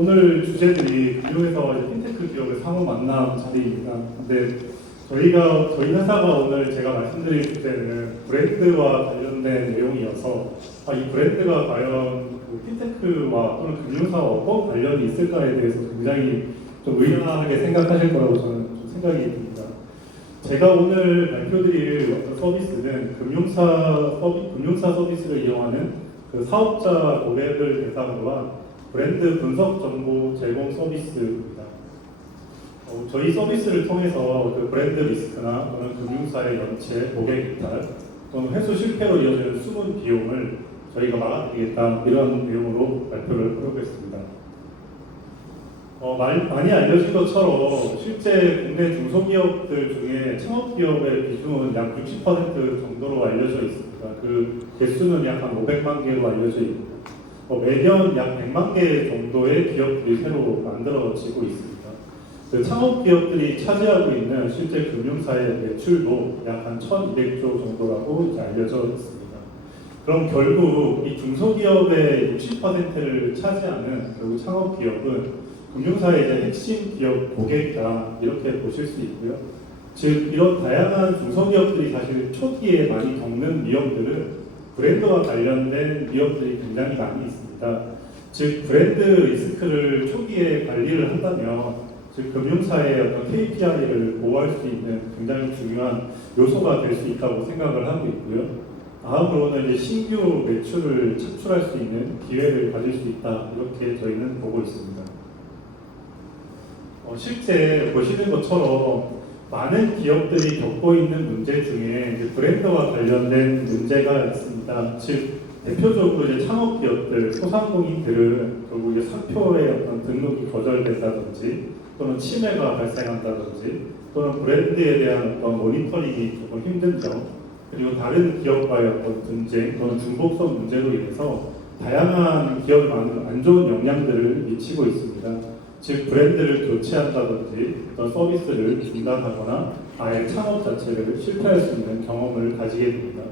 오늘 주제들이 금융회사와 핀테크 기업의 상호 만남 자리입니다. 근데 저희 회사가 오늘 제가 말씀드릴 주제는 브랜드와 관련된 내용이어서 이 브랜드가 과연 그 핀테크와 또는 금융사와 어떤 관련이 있을까에 대해서 굉장히 좀 의아하게 생각하실 거라고 저는 좀 생각이 듭니다. 제가 오늘 발표드릴 어떤 서비스는 금융사 서비스를 이용하는 그 사업자 고객을 대상으로 한 브랜드 분석 정보 제공 서비스입니다. 저희 서비스를 통해서 그 브랜드 리스크나 또는 금융사의 연체, 고객 이탈 또는 회수 실패로 이어지는 숨은 비용을 저희가 막아드리겠다 이런 내용으로 발표를 해보겠습니다. 많이 알려진 것처럼 실제 국내 중소기업들 중에 창업기업의 비중은 약 60% 정도로 알려져 있습니다. 그 개수는 약 한 500만 개로 알려져 있고 매년 약 100만 개 정도의 기업들이 새로 만들어지고 있습니다. 그 창업기업들이 차지하고 있는 실제 금융사의 매출도 약 한 1,200조 정도라고 알려져 있습니다. 그럼 결국 이 중소기업의 60%를 차지하는 결국 창업기업은 금융사의 이제 핵심 기업 고객이다 이렇게 보실 수 있고요. 즉 이런 다양한 중소기업들이 사실 초기에 많이 겪는 위험들은 브랜드와 관련된 위험들이 굉장히 많이 있습니다. 즉 브랜드 리스크를 초기에 관리를 한다면 즉 금융사의 어떤 KPI를 보호할 수 있는 굉장히 중요한 요소가 될 수 있다고 생각을 하고 있고요. 다음으로는 이제 신규 매출을 창출할 수 있는 기회를 가질 수 있다 이렇게 저희는 보고 있습니다. 실제 보시는 것처럼 많은 기업들이 겪고 있는 문제 중에 이제 브랜드와 관련된 문제가 있습니다. 즉 대표적으로 이제 창업 기업들, 소상공인들은 결국 이제 상표의 어떤 등록이 거절된다든지 또는 침해가 발생한다든지 또는 브랜드에 대한 어떤 모니터링이 조금 힘든 점 그리고 다른 기업과의 어떤 분쟁 또는 중복성 문제로 인해서 다양한 기업에 많은 안 좋은 영향들을 미치고 있습니다. 즉 브랜드를 교체한다든지 어떤 서비스를 중단하거나 아예 창업 자체를 실패할 수 있는 경험을 가지게 됩니다.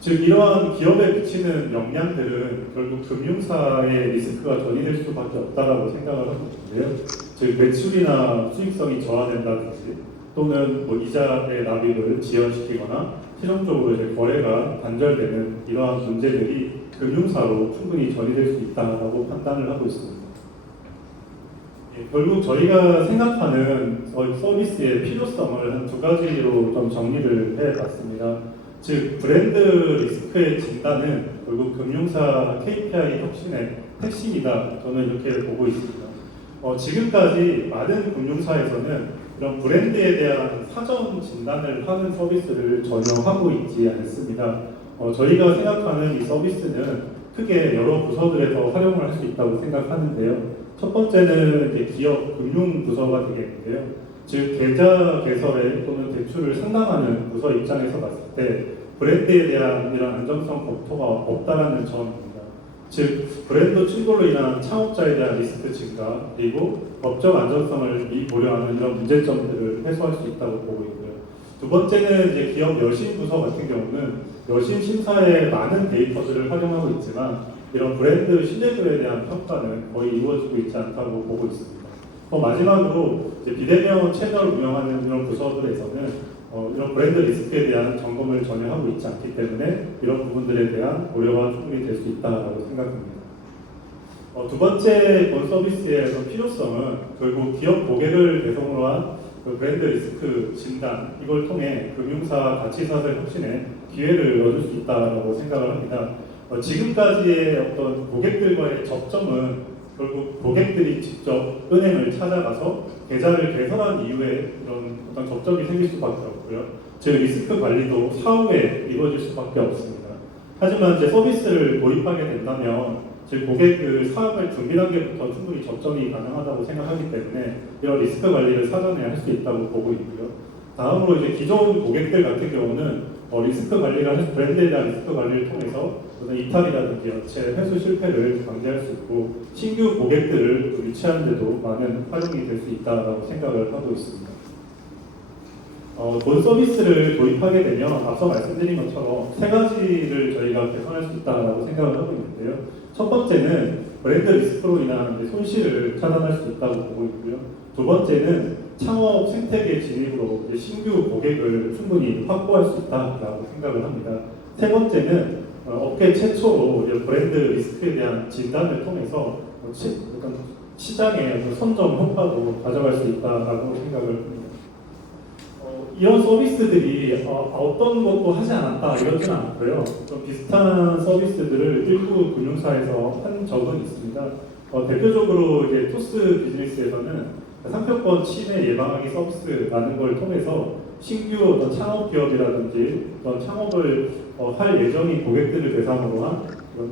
즉 이러한 기업에 미치는 영향들은 결국 금융사의 리스크가 전이될 수밖에 없다라고 생각을 하고 있는데요. 즉 매출이나 수익성이 저하된다든지 또는 이자의 납입을 지연시키거나 실용적으로 이제 거래가 단절되는 이러한 문제들이 금융사로 충분히 전이될 수 있다라고 판단을 하고 있습니다. 결국 저희가 생각하는 서비스의 필요성을 한 두 가지로 좀 정리를 해봤습니다. 즉 브랜드 리스크의 진단은 결국 금융사 KPI 혁신의 핵심이다. 저는 이렇게 보고 있습니다. 지금까지 많은 금융사에서는 이런 브랜드에 대한 사전 진단을 하는 서비스를 전혀 하고 있지 않습니다. 저희가 생각하는 이 서비스는 크게 여러 부서들에서 활용을 할 수 있다고 생각하는데요. 첫 번째는 이제 기업 금융 부서가 되겠는데요. 즉 계좌 개설에 또는 대출을 상담하는 부서 입장에서 봤을 때 브랜드에 대한 이런 안정성 검토가 없다라는 점입니다. 즉 브랜드 충돌로 인한 창업자에 대한 리스크 증가 그리고 법적 안정성을 고려하는 이런 문제점들을 해소할 수 있다고 보고 있고요. 두 번째는 이제 기업 여신 부서 같은 경우는 여신 심사에 많은 데이터들을 활용하고 있지만 이런 브랜드 신뢰도에 대한 평가는 거의 이루어지고 있지 않다고 보고 있습니다. 마지막으로 이제 비대면 채널을 운영하는 이런 부서들에서는 이런 브랜드 리스크에 대한 점검을 전혀 하고 있지 않기 때문에 이런 부분들에 대한 고려가 충분히 될 수 있다고 생각합니다. 두 번째 본 서비스의 필요성은 결국 기업 고객을 대상으로 한 그 브랜드 리스크 진단 이걸 통해 금융사 가치사슬 혁신에 기회를 얻을 수 있다고 생각을 합니다. 지금까지의 어떤 고객들과의 접점은 결국 고객들이 직접 은행을 찾아가서 계좌를 개설한 이후에 이런 어떤 접점이 생길 수밖에 없고요. 즉 리스크 관리도 사후에 이루어질 수밖에 없습니다. 하지만 이제 서비스를 도입하게 된다면 즉 고객 사업을 준비 단계부터 충분히 접점이 가능하다고 생각하기 때문에 이런 리스크 관리를 사전에 할 수 있다고 보고 있고요. 다음으로 이제 기존 고객들 같은 경우는 리스크 관리를 브랜드에 대한 리스크 관리를 통해서 이탈이라든지 연체, 회수 실패를 방지할 수 있고 신규 고객들을 유치하는 데도 많은 활용이 될 수 있다고 생각을 하고 있습니다. 본 서비스를 도입하게 되면 앞서 말씀드린 것처럼 세 가지를 저희가 개선할 수 있다고 생각을 하고 있는데요. 첫 번째는 브랜드 리스크로 인한 이제 손실을 차단할 수 있다고 보고 있고요. 두 번째는 창업 생태계 진입으로 이제 신규 고객을 충분히 확보할 수 있다고 생각을 합니다. 세 번째는 업계 최초로 이제 브랜드 리스크에 대한 진단을 통해서 어떤 시장의 선점 효과도 가져갈 수 있다고 생각을 합니다. 이런 서비스들이 어떤 것도 하지 않았다 이러지는 않고요. 좀 비슷한 서비스들을 일부 금융사에서 한 적은 있습니다. 대표적으로 이제 토스 비즈니스에서는 상표권 침해 예방하기 서비스라는 걸 통해서 신규 어떤 창업 기업이라든지 어떤 창업을 할 예정인 고객들을 대상으로 한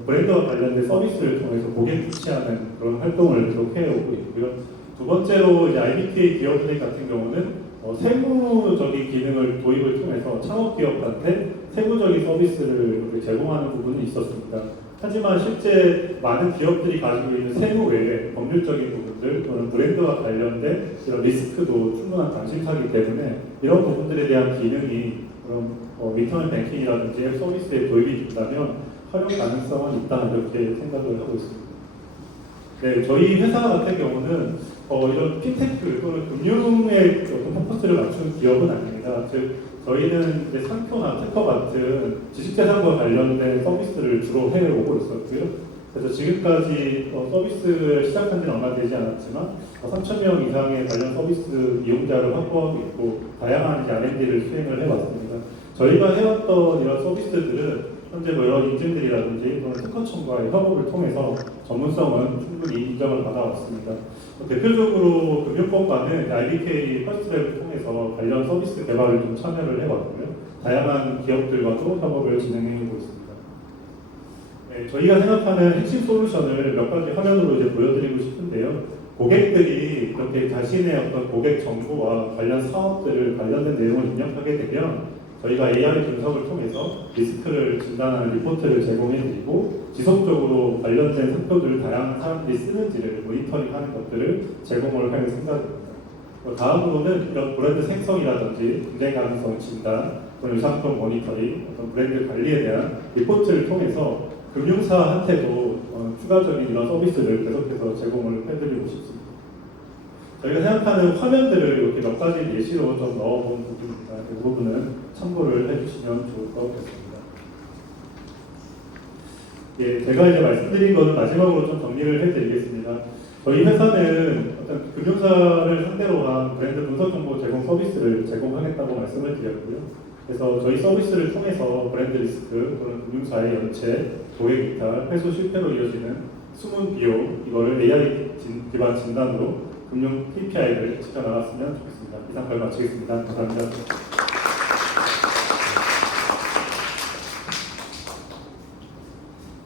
브랜드와 관련된 서비스를 통해서 고객 유치하는 그런 활동을 계속 해오고 있고요. 두 번째로 이제 IBK 기업들 같은 경우는 세무적인 기능을 도입을 통해서 창업 기업한테 세무적인 서비스를 제공하는 부분이 있었습니다. 하지만 실제 많은 기업들이 가지고 있는 세무 외에 법률적인 부분들 또는 브랜드와 관련된 이런 리스크도 충분한 관심사이기 때문에 이런 부분들에 대한 기능이 그런 인터넷 뱅킹이라든지 앱 서비스에 도입이 된다면 활용 가능성은 있다 이렇게 생각을 하고 있습니다. 네, 저희 회사 같은 경우는 이런 핀테크 또는 금융의 어떤 포커스를 맞춘 기업은 아닙니다. 즉 저희는 이제 상표나 특허 같은 지식재산과 관련된 서비스를 주로 해오고 있었고요. 그래서 지금까지 서비스를 시작한 지는 얼마 되지 않았지만 3,000명 이상의 관련 서비스 이용자를 확보하고 있고 다양한 R&D를 수행을 해왔습니다. 저희가 해왔던 이런 서비스들은 현재 여러 인증들이라든지 또는 특허청과의 협업을 통해서 전문성은 충분히 인정을 받아왔습니다. 대표적으로 금융권과는 IBK 퍼스트랩을 통해서 관련 서비스 개발을 좀 참여를 해왔고요. 다양한 기업들과도 협업을 진행해오고 있습니다. 네, 저희가 생각하는 핵심 솔루션을 몇 가지 화면으로 이제 보여드리고 싶은데요. 고객들이 이렇게 자신의 어떤 고객 정보와 관련 사업들을 관련된 내용을 입력하게 되면 저희가 AI 분석을 통해서 리스크를 진단하는 리포트를 제공해드리고 지속적으로 관련된 상표들을 다양한 사람들이 쓰는지를 모니터링하는 것들을 제공을 할 생각입니다. 다음으로는 이런 브랜드 생성이라든지 경쟁 가능성 진단 또는 유상품 모니터링, 어떤 브랜드 관리에 대한 리포트를 통해서 금융사한테도 추가적인 이런 서비스를 계속해서 제공을 해드리고 싶습니다. 저희가 생각하는 화면들을 이렇게 몇 가지 예시로 좀 넣어본 부분입니다. 그 부분은 참고를 해주시면 좋을 것 같습니다. 예, 제가 이제 말씀드린 것은 마지막으로 좀 정리를 해드리겠습니다. 저희 회사는 어떤 금융사를 상대로 한 브랜드 분석 정보 제공 서비스를 제공하겠다고 말씀을 드렸고요. 그래서 저희 서비스를 통해서 브랜드 리스크 또는 금융사의 연체, 고객 이탈, 회수 실패로 이어지는 숨은 비용 이거를 AI 기반 진단으로 금융 KPI를 지켜나갔으면 좋겠습니다. 이상 걸 마치겠습니다. 감사합니다.